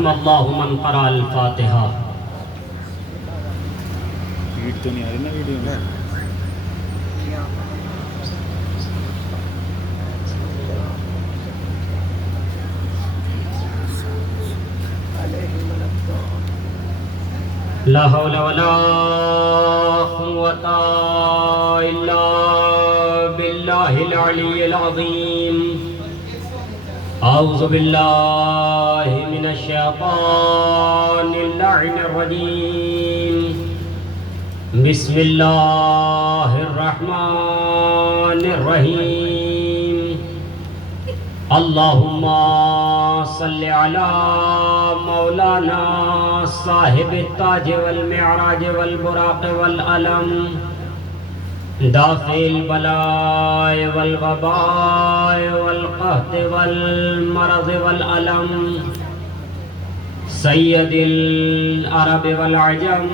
رحم اللہ من قرأ الفاتحہ۔ تو نہیں آ رہی نا ویڈیو میں؟ لا حول ولا قوة إلا بالله العلي العظيم۔ أعوذ بالله من الشيطان اللعين الرجيم۔ بسم الله الرحمن الرحيم۔ اللهم صل على مولانا صاحب التاج والمعراج والبراق والعلم، دافع البلاء والوباء والقحط والمرض والألم، سید العرب والعجم،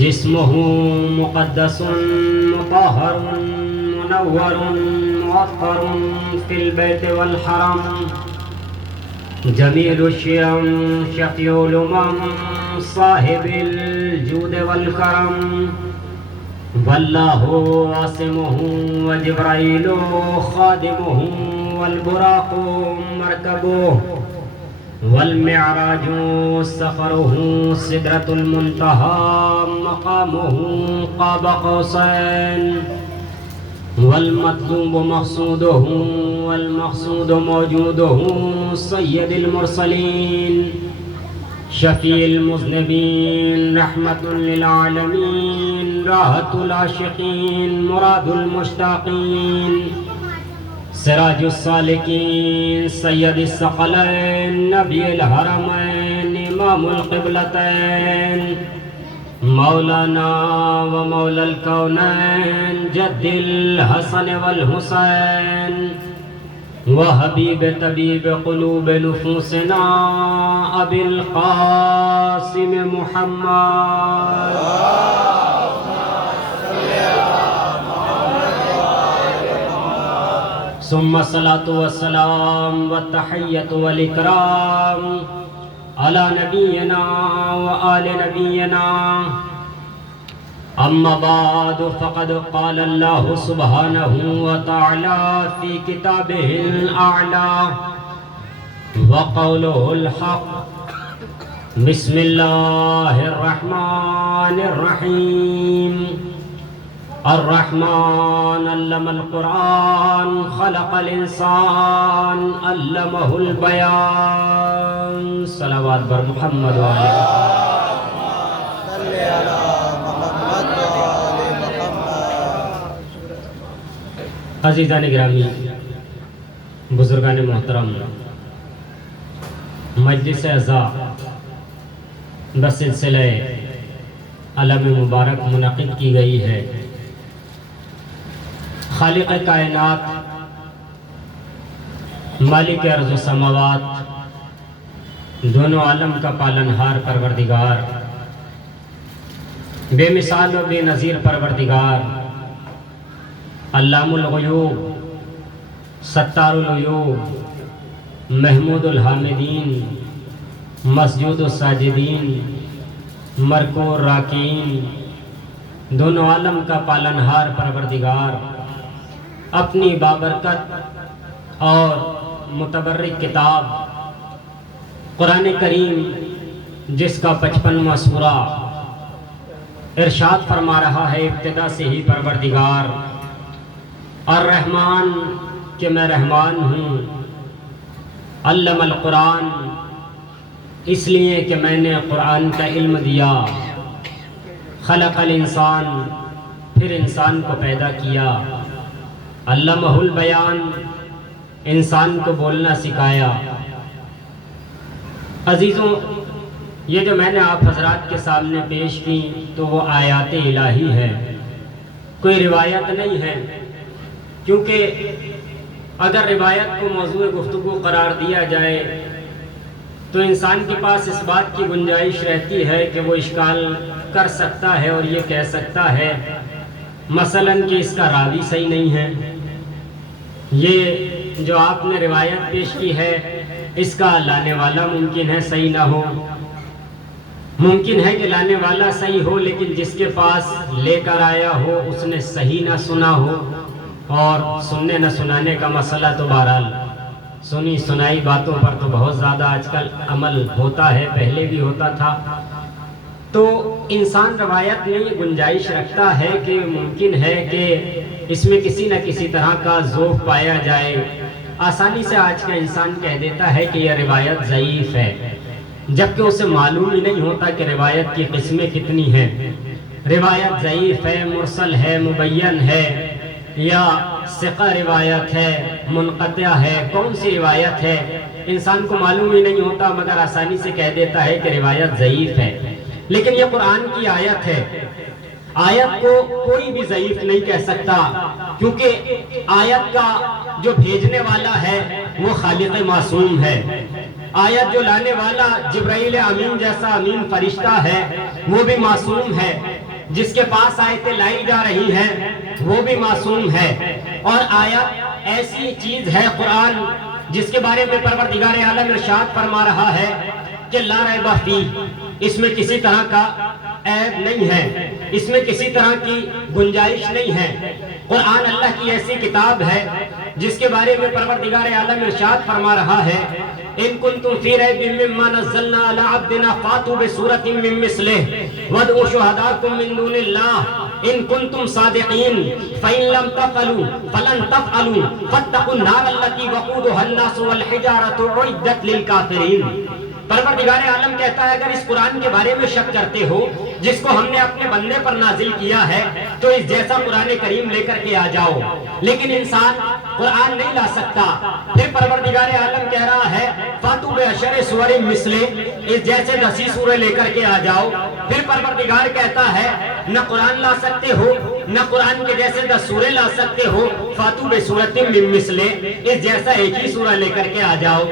جسمه مقدس مطهر منور معطر في البيت والحرم، جمیل الشیم شفیع الامم، صاحب الجود والکرم، واللہ عاصمہ وجبرائیل خادمہ والبراق مرکبہ، والمعراج سفرہ سدرۃ المنتہی مقامہ قاب قوسین، والمطلوب مقصودہ والمقصود موجودہ، سید المرسلین شفیع المذنبین رحمت للعالمین، راحت العاشقین مراد المشتاقین، سراج السالکین سید الثقلین، نبی الحرمین امام القبلتین، مولانا و مولا الکونین، جد الحسن والحسین، وحبیب طبیب قلوب نفوسنا، ابی القاسم محمد۔ ثم الصلاة والسلام والتحیۃ والاکرام علی نبینا و آل نبینا، اما بعد فقد قال اللہ سبحانہ وتعالی فی کتابہ الاعلی وقولہ الحق۔ بسم اللہ الرحمن الرحیم۔ الرحمن علم القرآن خلق الانسان علمہ البیان۔ صلوات بر محمد وعلی عزیزان گرامی، بزرگان محترم، مجلس اعزاء بسلسلہ علم مبارک منعقد کی گئی ہے۔ خالق کائنات، مالک ارض و سماوات، دونوں عالم کا پالنہار پروردگار، بے مثال و بے نظیر پروردگار، علام الغیوب، ستار العیوب، محمود الحامدین، مسجود الساجدین، مرکوع راکین، دونوں عالم کا پالنہار پروردگار، اپنی بابرکت اور متبرک کتاب قرآن کریم، جس کا 55واں سورہ ارشاد فرما رہا ہے ابتدا سے ہی پروردگار الرحمن کہ میں رحمان ہوں، علم القرآن اس لیے کہ میں نے قرآن کا علم دیا، خلق الانسان پھر انسان کو پیدا کیا، علمہ البیان انسان کو بولنا سکھایا۔ عزیزوں، یہ جو میں نے آپ حضرات کے سامنے پیش کی تو وہ آیات الہی ہے، کوئی روایت نہیں ہے، کیونکہ اگر روایت کو موضوع گفتگو قرار دیا جائے تو انسان کے پاس اس بات کی گنجائش رہتی ہے کہ وہ اشکال کر سکتا ہے اور یہ کہہ سکتا ہے مثلاً کہ اس کا راوی صحیح نہیں ہے، یہ جو آپ نے روایت پیش کی ہے اس کا لانے والا ممکن ہے صحیح نہ ہو، ممکن ہے کہ لانے والا صحیح ہو لیکن جس کے پاس لے کر آیا ہو اس نے صحیح نہ سنا ہو، اور سننے نہ سنانے کا مسئلہ تو بہرحال سنی سنائی باتوں پر تو بہت زیادہ آج کل عمل ہوتا ہے، پہلے بھی ہوتا تھا۔ تو انسان روایت میں یہ گنجائش رکھتا ہے کہ ممکن ہے کہ اس میں کسی نہ کسی طرح کا ذوق پایا جائے۔ آسانی سے آج کا انسان کہہ دیتا ہے کہ یہ روایت ضعیف ہے، جبکہ اسے معلوم ہی نہیں ہوتا کہ روایت کی قسمیں کتنی ہیں۔ روایت ضعیف ہے، مرسل ہے، مبین ہے، یا ثقہ روایت ہے، منقطع ہے، کون سی روایت ہے انسان کو معلوم ہی نہیں ہوتا، مگر آسانی سے کہہ دیتا ہے کہ روایت ضعیف ہے۔ لیکن یہ قرآن کی آیت ہے، آیت کو کوئی بھی ضعیف نہیں کہہ سکتا، کیونکہ آیت کا جو بھیجنے والا ہے وہ خالق معصوم ہے۔ آیت جو لانے والا جبرائیل امین جیسا امین فرشتہ ہے وہ بھی معصوم ہے، جس کے پاس آیتیں لائی جا رہی ہیں وہ بھی معصوم ہے۔ اور آیت ایسی چیز ہے قرآن جس کے بارے میں پروردگار عالم ارشاد فرما رہا ہے کہ لا ریب فیہ، اس میں کسی طرح کا عیب نہیں ہے، اس میں کسی طرح کی گنجائش نہیں ہے۔ قرآن اللہ کی ایسی کتاب ہے جس کے بارے میں پروردگار عالم ارشاد فرما رہا ہے ان کنتم فی ریب مما نزلنا علی عبدنا فاتوا بسورۃ من مثلہ وادعوا شہداءکم من دون اللہ ان کنتم صادقین فإن لم تفعلوا فلن تفعلوا فاتقوا النار التي وقودها الناس والحجارة اعدت للکافرین۔ پروردگار عالم کہتا ہے اگر اس قرآن کے بارے میں شک کرتے ہو جس کو ہم نے اپنے بندے پر نازل کیا ہے تو اس جیسا قرآن کریم لے کر کے آ جاؤ، لیکن انسان قرآن نہیں لا سکتا۔ پھر پروردگار عالم کہہ رہا ہے فاتوا بعشر سور مثلہ، اس جیسے 10 سورے لے کر کے آ جاؤ۔ پھر پروردگار کہتا ہے نہ قرآن لا سکتے ہو نہ قرآن کے جیسے 10 سورے لا سکتے ہو، فاتوا بسورۃ من مثلہ، اس جیسا ایک ہی سورہ لے کر کے آ جاؤ۔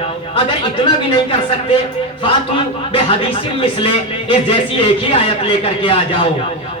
اگر اتنا بھی نہیں کر سکتے فاتوا بحدیث مثلہ، اس جیسی ایک ہی آیت لے کر کے آ جاؤ۔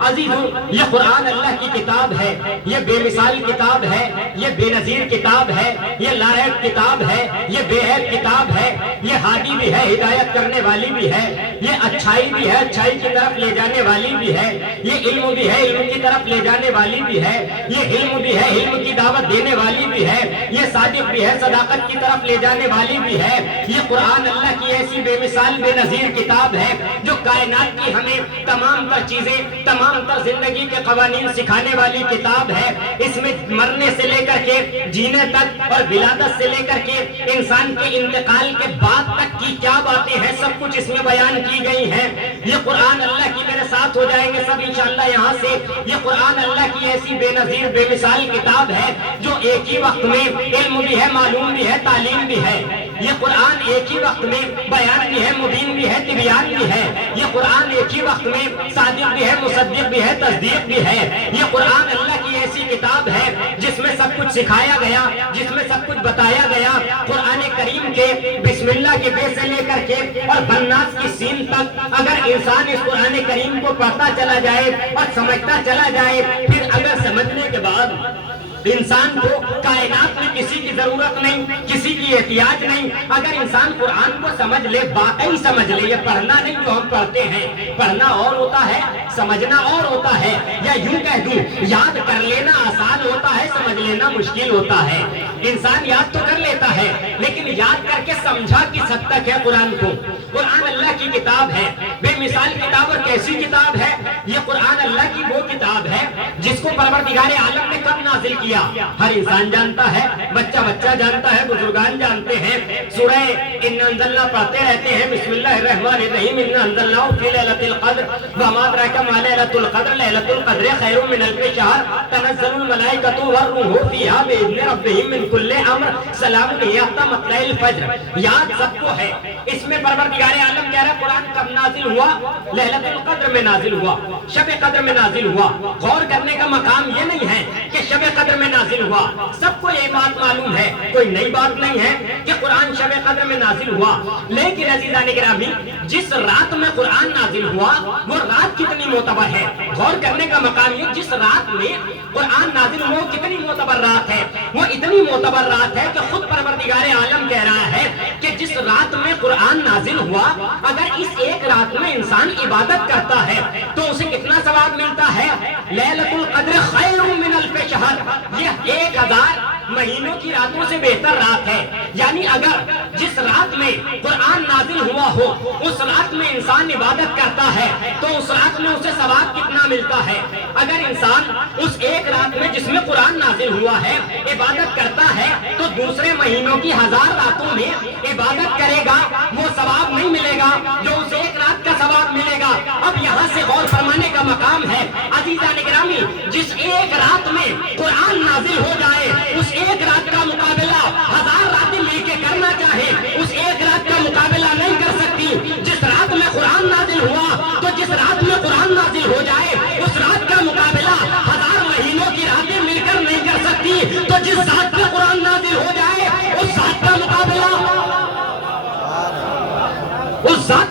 عزیزوں، یہ قرآن اللہ کی کتاب ہے، یہ بے مثال کتاب ہے، یہ بے نظیر کتاب ہے، یہ لائق کتاب ہے، یہ بے عیب کتاب ہے، یہ ہادی بھی ہے، ہدایت کرنے والی بھی ہے، یہ اچھائی بھی ہے، اچھائی کی طرف لے جانے والی بھی ہے، یہ علم بھی ہے، علم کی طرف لے جانے والی بھی ہے، یہ علم بھی ہے، علم کی دعوت دینے والی بھی ہے، یہ صادق بھی ہے، صداقت کی طرف لے جانے والی بھی ہے۔ یہ قرآن اللہ کی ایسی بے مثال بے نظیر کتاب ہے جو کائنات کی ہمیں تمام تر چیزیں، تمام تر زندگی کے قوانین سکھانے والی کتاب ہے۔ اس میں مرنے سے لے کر کے جینے تک اور ولادت سے لے کر کے انسان کے انتقال کے بعد تک کی کیا باتیں ہیں سب کچھ اس میں بیان کی گئی ہیں۔ یہ قرآن اللہ کی، میرے ساتھ ہو جائیں گے سب انشاءاللہ یہاں سے، یہ قرآن اللہ کی ایسی بے نظیر بے مثال کتاب ہے جو ایک ہی وقت میں علم بھی ہے، معلوم بھی ہے، تعلیم بھی ہے۔ یہ قرآن ایک ہی وقت میں بیان بھی ہے، مبین بھی ہے، تبیان بھی ہے۔ یہ قرآن ایک ہی وقت میں صادق بھی ہے، مصدق بھی ہے، تصدیق بھی ہے۔ یہ قرآن اللہ کی ایسی کتاب ہے جس میں سب کچھ سکھایا گیا، جس میں سب کچھ بتایا گیا۔ قرآن کریم کے بسم اللہ کے بے سے لے کر کے اور بناس کی سین تک اگر انسان اس قرآن کریم کو پڑھتا چلا جائے اور سمجھتا چلا جائے، پھر اگر سمجھنے کے بعد انسان کو کائنات میں کسی کی ضرورت نہیں، کسی کی احتیاج نہیں، اگر انسان قرآن کو سمجھ لے، واقعی سمجھ لے، یہ پڑھنا نہیں جو ہم پڑھتے ہیں، پڑھنا اور ہوتا ہے، سمجھنا اور ہوتا ہے، یا یوں کہہ دوں یاد کر لینا آسان ہوتا ہے، سمجھ لینا مشکل ہوتا ہے۔ انسان یاد تو کر لیتا ہے لیکن یاد کر کے سمجھا کس حد تک ہے قرآن کو؟ قرآن اللہ کی کتاب ہے، بے مثال کتاب، اور کیسی کتاب ہے؟ یہ قرآن اللہ کی وہ کتاب ہے جس کو پروردگار عالم نے کب نازل کیا؟ ہر انسان جانتا ہے، بچہ جانتا ہے، بزرگان جانتے ہیں۔ سورہ ان انزلنا پڑھتے رہتے ہیں، بسم اللہ الرحمن الرحیم، ان انزلناہ فی لیلۃ القدر وما ادراک ما لیلۃ القدر لیلۃ القدر خیر من الف شہر تنزل الملائکۃ والروح فیہا باذن ربہم من کل امر سلام ہی حتی مطلع الفجر۔ یاد سب کو ہے۔ اس میں پروردگار عالم کہہ رہا ہے قرآن کب نازل ہوا؟ لیلۃ القدر میں نازل ہوا، شب قدر میں نازل ہوا۔ غور کرنے کا مقام یہ نہیں ہے کہ شب قدر میں نازل ہوا، سب کو یہ بات معلوم ہے، کوئی نئی بات نہیں ہے کہ قرآن شب قدر میں نازل ہوا۔ لیکن عزیزان گرامی، جس رات میں قرآن نازل ہوا وہ رات کتنی معتبر ہے؟ غور کرنے کا مقام یہ، جس رات میں قرآن نازل ہوا کتنی معتبر رات ہے؟ وہ اتنی معتبر رات ہے کہ خود پروردگار عالم کہہ رہا ہے کہ جس رات میں قرآن نازل ہوا اگر اس ایک رات میں انسان عبادت کرتا ہے تو اسے کتنا ثواب ملتا ہے؟ لیلۃ القدر خیر من الف شہر، یہ 1000 مہینوں کی راتوں سے بہتر رات ہے۔ یعنی اگر جس رات میں قرآن نازل ہوا ہو اس رات میں انسان عبادت کرتا ہے تو اس رات میں اسے ثواب کتنا ملتا ہے؟ اگر انسان اس ایک رات میں جس میں قرآن نازل ہوا ہے عبادت کرتا ہے تو دوسرے مہینوں کی 1000 راتوں میں عبادت کرے گا، وہ ثواب نہیں ملے گا جو اس ایک رات کا ثواب ملے گا۔ اب یہاں سے غور فرمانے کا مقام ہے عزیزان گرامی، جس ایک رات میں قرآن نازل ہو جائے اس ایک رات کا مقابلہ 1000 راتیں مل کے کرنا چاہے اس ایک رات کا مقابلہ نہیں کر سکتی۔ جس رات میں قرآن نازل ہوا تو جس رات میں قرآن نازل ہو جائے اس رات کا مقابلہ 1000 مہینوں کی راتیں مل کر نہیں کر سکتی۔ تو جس ذات میں قرآن نازل ہو جائے اس ذات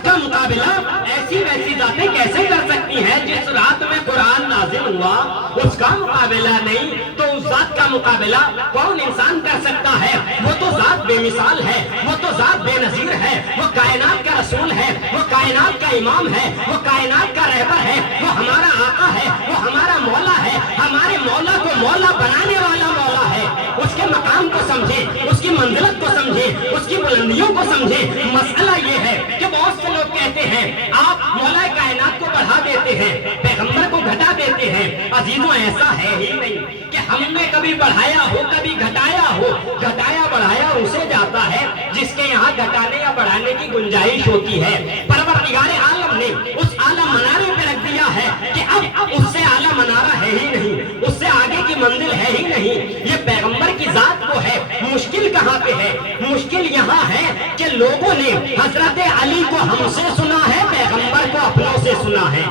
کا مقابلہ ایسی ویسی ذاتیں کیسے کر سکتی ہیں؟ جس رات میں قرآن نازل ہوا اس کا مقابلہ نہیں تو اس ذات کا مقابلہ کون انسان کر سکتا ہے؟ وہ تو ذات بے مثال ہے، وہ تو ذات بے نظیر ہے، وہ کائنات کا رسول ہے، وہ کائنات کا امام ہے، وہ کائنات کا رہبر ہے، وہ ہمارا آقا ہے، وہ ہمارا مولا ہے، ہمارے مولا کو مولا بنانے والا مولا ہے۔ اس کے مقام کو سمجھے، اس کی منزلت کو سمجھے، اس کی بلندیوں کو سمجھے۔ مسئلہ یہ ہے کہ بہت سے لوگ کہتے ہیں آپ مولا کائنات کو بڑھا دیتے ہیں، پیغمبر کو گھٹا دیتے ہیں۔ عزیزوں ایسا ہے ہی نہیں کہ ہم نے کبھی بڑھایا ہو کبھی گھٹایا ہو۔ گھٹایا بڑھایا اسے جاتا ہے جس کے یہاں گھٹانے یا بڑھانے کی گنجائش ہوتی ہے۔ پروردگار عالم نے اس اعلیٰ منارے پہ رکھ دیا ہے کہ اب اس سے اعلیٰ منارہ ہے ہی نہیں، اس سے آگے کی منزل ہے ہی نہیں۔ یہ پیغمبر کی ذات کو ہے۔ مشکل کہاں پہ ہے؟ مشکل یہاں ہے کہ لوگوں نے حضرت علی کو ہم سے سنا ہے، پیغمبر کو اپنوں سے سنا ہے۔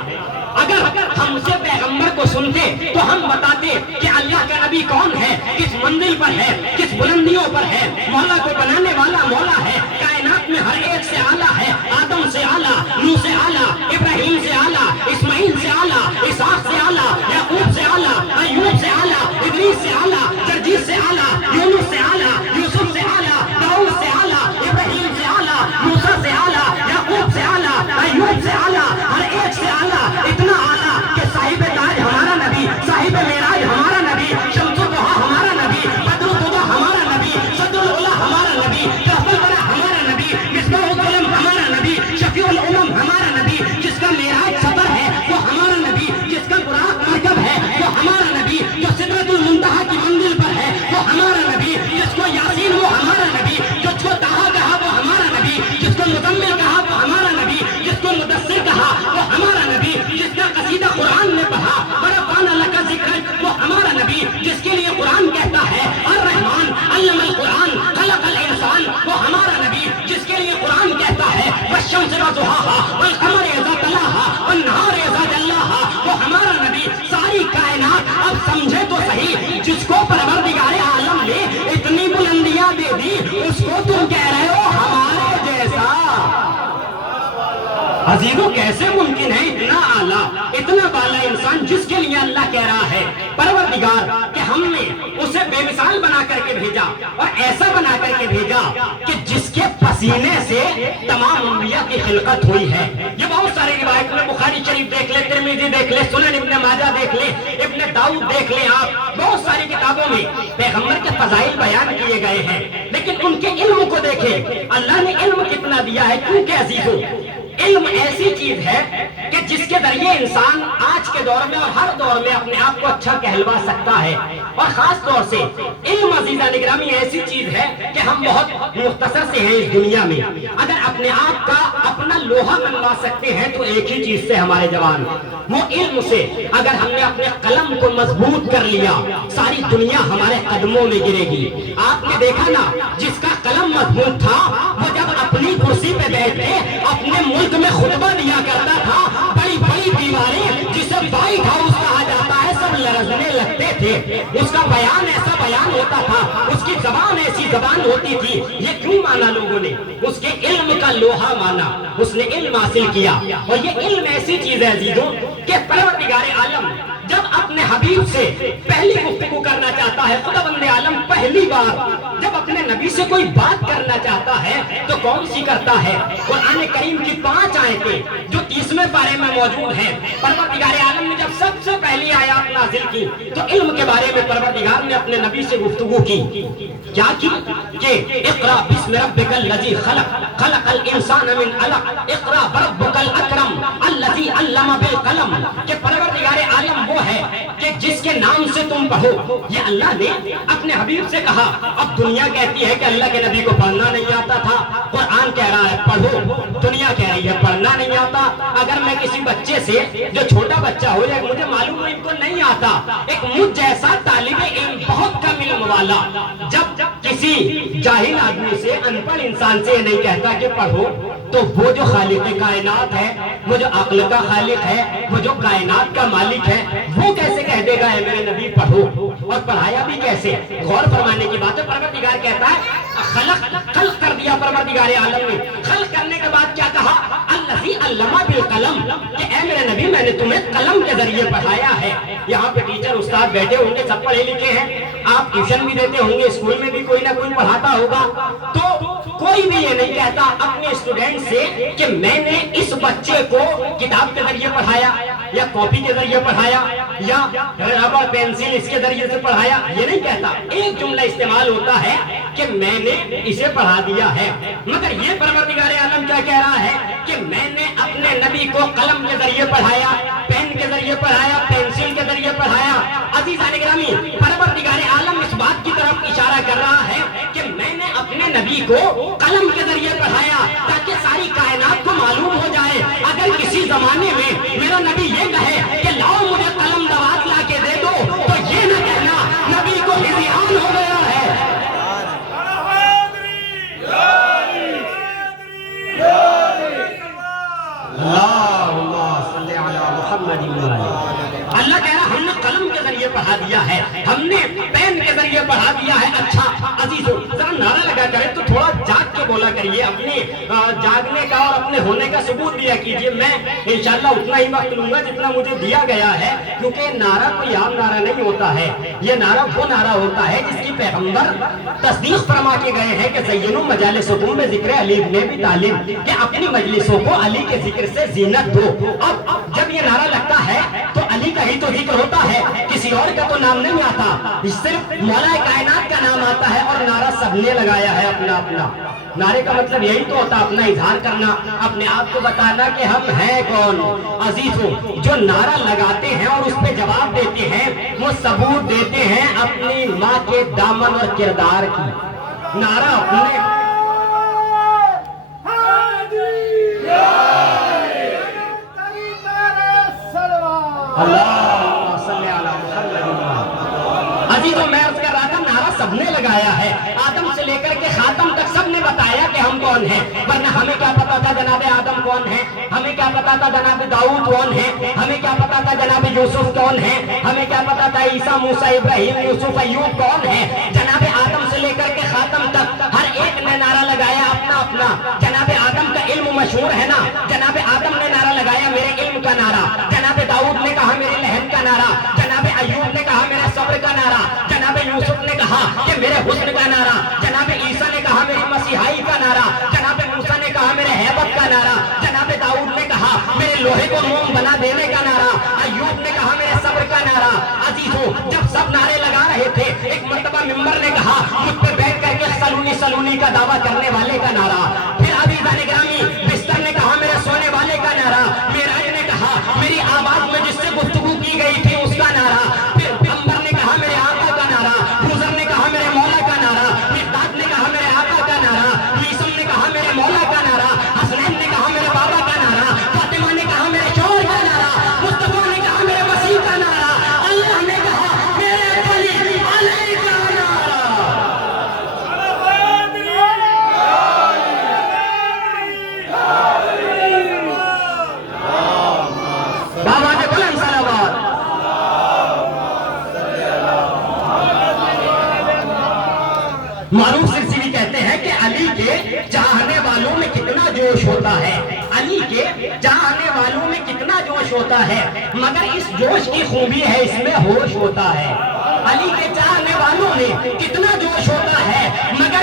اگر ہم سے پیغمبر کو سنتے تو ہم بتاتے کہ اللہ کا نبی کون ہے، کس منزل پر ہے، کس بلندیوں پر ہے، مولا کو بنانے والا مولا ہے، کائنات میں ہر ایک سے اعلیٰ ہے، آدم سے اعلیٰ، نوح سے اعلیٰ، ابراہیم سے اعلیٰ، اسماعیل سے اعلیٰ، اسحاق سے اعلیٰ، یعقوب سے اعلیٰ، ایوب سے اعلیٰ، ادریس سے اعلیٰ، جرجیس سے اعلیٰ، یونس سے اعلیٰ، یوسف سے اعلیٰ، داؤد سے اعلیٰ، ابراہیم سے اعلیٰ، موسیٰ سے اعلیٰ، یعقوب سے اعلیٰ، ایوب سے اعلیٰ، ہر ایک سے اعلیٰ، اتنا اعلیٰ کہ صاحب تاج ہمارا نبی، صاحب معراج ہمارا نبی، شمس الضحیٰ ہمارا نبی، بدر الضحیٰ ہمارا نبی، صدر العلا ہمارا نبی، کہف الورا ہمارا نبی، مصباح الظلم ہمارا نبی، شفیع الامم ہمارا نبی، جس کا معراج سفر ہے وہ ہمارا نبی، جس کا براق مرکب ہے وہ ہمارا نبی، جو سدرۃ المنتہا کی منزل پر ہے وہ ہمارا نبی، جس کو یاسین وہ ہمارا نبی، جس کو طٰہٰ کہا وہ ہمارا نبی، جس کو مزمل کہا وہ ہمارا نبی، جس کو مدثر کہا وہ ہمارا نبی، جس کا قصیدہ قرآن نے پڑھا ورفعنا لک ذکرک وہ ہمارا نبی، جس کے لیے قرآن کہتا ہے الرحمن علم القرآن خلق الانسان وہ ہمارا نبی، جس کے لیے قرآن کہتا ہے والشمس وضحاها والقمر اذا تلاها والنهار اذا جلاها وہ ہمارا نبی۔ ساری کائنات اب سمجھے تو صحیح، جس کو پروردگار عالم نے اتنی بلندیاں دے دی اس کو تم کہہ رہے ہو ہمارے جیسا۔ عزیزوں کیسے ممکن ہے اتنا اعلیٰ اتنا بالا انسان جس کے لیے اللہ کہہ رہا ہے پروردگار کہ ہم نے اسے بے مثال بنا کر کے بھیجا اور ایسا بنا کر کے بھیجا کہ جس کے پسینے سے تمام انبیاء کی خلقت ہوئی ہے۔ یہ بہت سارے روایت میں بخاری شریف دیکھ لے، ترمذی دیکھ لے، سنن ابن ماجہ دیکھ لے، ابن داؤد دیکھ لے، آپ بہت ساری کتابوں میں پیغمبر کے فضائل بیان کیے گئے ہیں، لیکن ان کے علم کو دیکھیں اللہ نے علم کتنا دیا ہے۔ کیونکہ عزیزوں علم ایسی چیز ہے کہ جس کے ذریعے انسان آج کے دور میں اور ہر دور میں اپنے آپ کو اچھا کہلوا سکتا ہے، اور خاص طور سے علم عزیزان گرامی ایسی چیز ہے کہ ہم بہت مختصر سے ہیں اس دنیا میں، اگر اپنے آپ کا اپنا لوہا منوا سکتے ہیں تو ایک ہی چیز سے ہمارے جوان، وہ علم سے۔ اگر ہم نے اپنے قلم کو مضبوط کر لیا ساری دنیا ہمارے قدموں میں گرے گی۔ آپ نے دیکھا نا جس کا قلم مضبوط تھا وہ جب اپنی کرسی پہ بیٹھے اپنے ملک میں خطبہ دیا کرتا تھا، بڑی بڑی دیواریں جسے وائٹ ہاؤس کہا جاتا ہے سب لرزنے لگتے تھے، اس کا بیان ایسا بیان ہوتا تھا، اس کی زبان ایسی زبان ہوتی تھی۔ یہ کیوں مانا لوگوں نے؟ اس کے علم کا لوہا مانا، اس نے علم حاصل کیا۔ اور یہ علم ایسی چیز ہے عزیزوں کہ پروردگار عالم جب اپنے حبیب سے پہلی گفتگو کرنا چاہتا ہے، خدا بند عالم پہلی بار جب اپنے نبی سے کوئی بات کرنا چاہتا ہے تو کون سی کرتا ہے؟ قرآن کریم کی 5 آیتیں جو 30ویں پارے میں موجود ہیں، پروردگار عالم نے جب سب سے پہلی آیات نازل کی تو علم کے بارے میں پروردگار نے اپنے نبی سے گفتگو کی. کیا کی؟ کہ اقرا بسم ربک الذی خلق خلق الانسان من علق اقرا بربک الاکرم الذی علم بالقلم. کہ پروردگار عالم وہ ہے کہ جس کے نام سے تم پڑھو. یہ اللہ نے اپنے حبیب سے کہا. اب دنیا کہتی ہے کہ اللہ کے نبی کو پڑھنا نہیں آتا تھا، قرآن کہہ رہا ہے پڑھو. دنیا کہہ رہی ہے پڑھنا نہیں آتا. اگر میں کسی بچے سے جو چھوٹا بچہ ہو جائے، مجھے معلوم ہے ان کو نہیں آتا، ایک مجھ جیسا طالب علم بہت کم علم والا جب کسی جاہل آدمی سے، ان پڑھ انسان سے یہ نہیں کہتا کہ پڑھو، تو وہ جو خالق کائنات ہے، وہ جو عقل کا خالق ہے، وہ جو کائنات کا مالک ہے، وہ کیسے کہہ دے گا اے میرے نبی پڑھو؟ اور پڑھایا بھی کیسے؟ غور فرمانے کی بات ہے. پروردگار کہتا ہے خلق کر دیا پروردگار عالم نے. خلق کرنے کے بعد کیا کہا؟ الذی علم بالقلم. کہ اے میرے نبی میں نے تمہیں قلم کے ذریعے پڑھایا ہے. یہاں پہ ٹیچر استاد بیٹھے ہوں گے، سب پڑھے لکھے ہیں، آپ ٹیوشن بھی دیتے ہوں گے، اسکول میں بھی کوئی نہ کوئی پڑھاتا ہوگا. تو کوئی بھی یہ نہیں کہتا اپنے اسٹوڈنٹ سے کہ میں نے اس بچے کو کتاب کے ذریعے پڑھایا یا کاپی کے ذریعے پڑھایا یا ربر پینسل اس کے ذریعے سے پڑھایا. یہ نہیں کہتا. ایک جملہ استعمال ہوتا ہے کہ میں نے اسے پڑھا دیا ہے. مگر یہ پروردگار عالم کیا کہہ رہا ہے کہ میں نے اپنے نبی کو قلم کے ذریعے پڑھایا، پین کے ذریعے پڑھایا، پینسل کے ذریعے پڑھایا. عزیزان گرامی، پروردگار عالم اس بات کی طرف اشارہ کر رہا ہے کہ میں نے اپنے نبی کو قلم کے ذریعے پڑھایا تاکہ ساری کائنات کو معلوم ہو جائے. اگر کسی زمانے میں میرا نبی یہ کہے کہ لاؤ مجھے قلم دوات لا کے دے دو، تو یہ نہ کہنا نبی کو ہذیان ہو گیا ہے. اللہ کہہ رہا ہم نے قلم کے ذریعے پڑھا دیا ہے، ہم نے پین کے ذریعے پڑھا دیا ہے. اچھا عزیزو، ذرا نعرہ لگا کرے تو تھوڑا جاگ کے بولا کریے، اپنے جاگنے کا اور اپنے ہونے کا ثبوت دیا کیجئے. میں انشاءاللہ اتنا ہی وقت لوں گا جتنا مجھے دیا گیا ہے، کیونکہ نعرہ کوئی عام نعرہ نہیں ہوتا ہے. یہ نعرہ وہ نعرہ ہوتا ہے جس کی پیغمبر تصدیق فرما کے گئے ہیں کہ زینوا مجالسکم بذکر علی ابن ابی طالب، کہ اپنی مجلسوں کو علی کے ذکر سے زینت دو. اب جب یہ نعرہ لگتا ہے تو علی کا ہی تو ذکر ہوتا ہے، کسی اور کا تو نام نہیں آتا، صرف مولا کائنات کا نام آتا ہے. اور نعرہ سب نے لگایا ہے اپنا اپنا. نعرے کا مطلب یہی تو ہوتا، اپنا اظہار کرنا، اپنے آپ کو بتانا کہ ہم ہیں کون. عزیزو، جو نعرہ لگاتے ہیں اور اس پہ جواب دیتے ہیں وہ ثبوت دیتے ہیں اپنی ماں کے دامن اور کردار کی. نعرہ اپنے اللہ صلی علی محمد. عزیزو، میں عرض کر رہا تھا نعرہ سب نے لگایا ہے، آدم سے لے کر کے خاتم تک سب نے بتایا کہ ہم کون ہیں. ورنہ ہمیں کیا پتا تھا جناب آدم کون ہے، ہمیں کیا پتا تھا جناب داؤد کون ہے، ہمیں کیا پتا تھا جناب یوسف کون ہے، ہمیں کیا پتا تھا عیسیٰ موسیٰ ابراہیم یوسف ایوب کون ہے. جناب آدم سے لے کر کے خاتم تک ہر ایک نے نعرہ لگایا اپنا اپنا. جناب آدم کا علم مشہور ہے نا، جناب آدم نے نعرہ لگایا میرے علم کا نعرہ، جناب داؤد نے کہا میرے لہن کا نعرہ، جناب ایوب نے کہا میرے صبر کا نعرہ، جناب یوسف نے کہا کہ میرے حسن کا نعرہ، جناب عیسیٰ نے کہا میری مسیحائی کا نعرہ، جناب موسیٰ نے کہا میرے ہیبت کا نعرہ، جناب داؤد نے کہا میرے لوہے کو موم بنا دینے کا نعرہ، ایوب نے کہا میرے صبر کا نعرہ. عزیزو، جب سب نعرے لگا رہے تھے ایک مرتبہ ممبر نے کہا مجھ پہ بیٹھ کر کے سلونی سلونی کا دعویٰ کرنے والے کا نعرہ. پھر عزیزان گرامی، بستر نے کہا میرے سونے والے کا نعرہ. معراج نے کہا میری آواز میں جس سے گفتگو کی گئی تھی اس کا نعرہ. پھر پیغمبر نے کہا میرے آقا کا نعرہ. حضر نے کہا میرے مولا کا نعرہ. مقداد نے کہا میرے آقا کا نعرہ. میسم نے کہا میرے مولا کا نعرہ. حسنین نے کہا میرے بابا کا نعرہ. فاطمہ نے کہا میرے شوہر کا نعرہ. مصطفیٰ نے کہا میرے مسیح کا نعرہ. اللہ نے کہا میرے ولی علی کا نعرہ. بابا کے بلند صلوات. معروف سلسلے کہتے ہیں کہ علی کے چاہنے والوں میں کتنا جوش ہوتا ہے، علی کے چاہنے والوں میں کتنا جوش ہوتا ہے، مگر اس جوش کی خوبی ہے اس میں ہوش ہوتا ہے. علی کے چاہنے والوں میں کتنا جوش ہوتا ہے مگر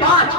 5।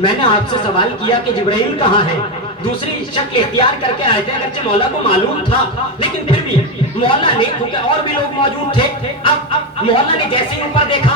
میں نے آپ سے سوال کیا کہ جبرائیل کہاں ہے، دوسری شکل اختیار کر کے آئے تھے، اگرچہ مولا کو معلوم تھا لیکن پھر بھی مولا نے، کیونکہ اور بھی لوگ موجود تھے، اب مولا نے جیسے ہی اوپر دیکھا،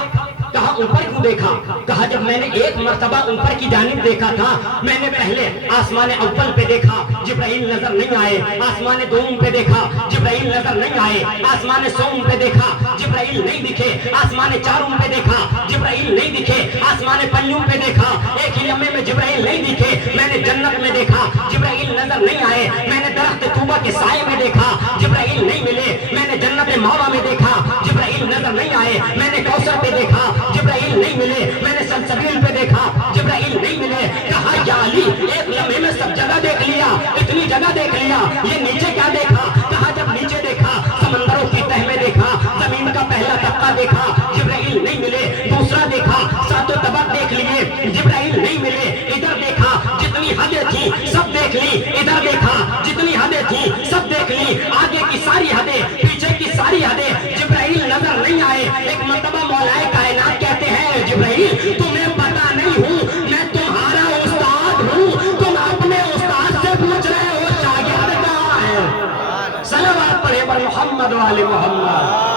کہا اوپر کیوں دیکھا؟ کہا جب میں نے ایک مرتبہ اوپر کی جانب دیکھا تھا، میں نے پہلے آسمان اول پہ دیکھا، جبرائیل نظر نہیں آئے، آسمان دوم پہ دیکھا، جبرائیل نظر نہیں آئے، آسمان سوم پہ دیکھا، جبرائیل نہیں دکھے، آسمان چارم پہ دیکھا، جبرائیل نہیں دکھے، آسمان پنجم پہ دیکھا، ایک ہی لمحے میں جبرائیل نہیں دکھے، میں نے جنت میں دیکھا، جبرائیل نظر نہیں آئے، میں نے درخت طوبہ کے سائے میں دیکھا، جبرائیل نہیں ملے، میں نے جنت ماوا میں دیکھا، جبرائیل نظر نہیں آئے، میں نے کوثر پہ دیکھا، جبرائیل نہیں ملے، میں نے سلسبیل پہ دیکھا، جبرائیل نہیں ملے۔ کہا یا علی ایک لمحے میں سب جگہ دیکھ لیا، اتنی جگہ دیکھ لیا، یہ نیچے کیا دیکھا؟ کہا جب نیچے دیکھا سمندروں کی تہ میں دیکھا، زمین کا پہلا طبقہ دیکھا، جبرائیل نہیں ملے، دوسرا دیکھا، ساتوں طبق دیکھ لیے، جبرائیل نہیں ملے، ادھر دیکھا جتنی حدیں تھی سب دیکھ لی، ادھر دیکھا جتنی حدیں تھی سب دیکھ لی، آگے کی ساری حدیں، پیچھے کی ساری حدیں، جبرائیل نظر نہیں آئے۔ ایک مرتبہ مولا کائنات کہتے ہیں جبرائیل تمہیں پتا نہیں ہوں میں تمہارا استاد ہوں، تم اپنے استاد سے پوچھ رہے ہو شاگرد کہاں ہے؟ صلوات پڑھے پر محمد والے محمد،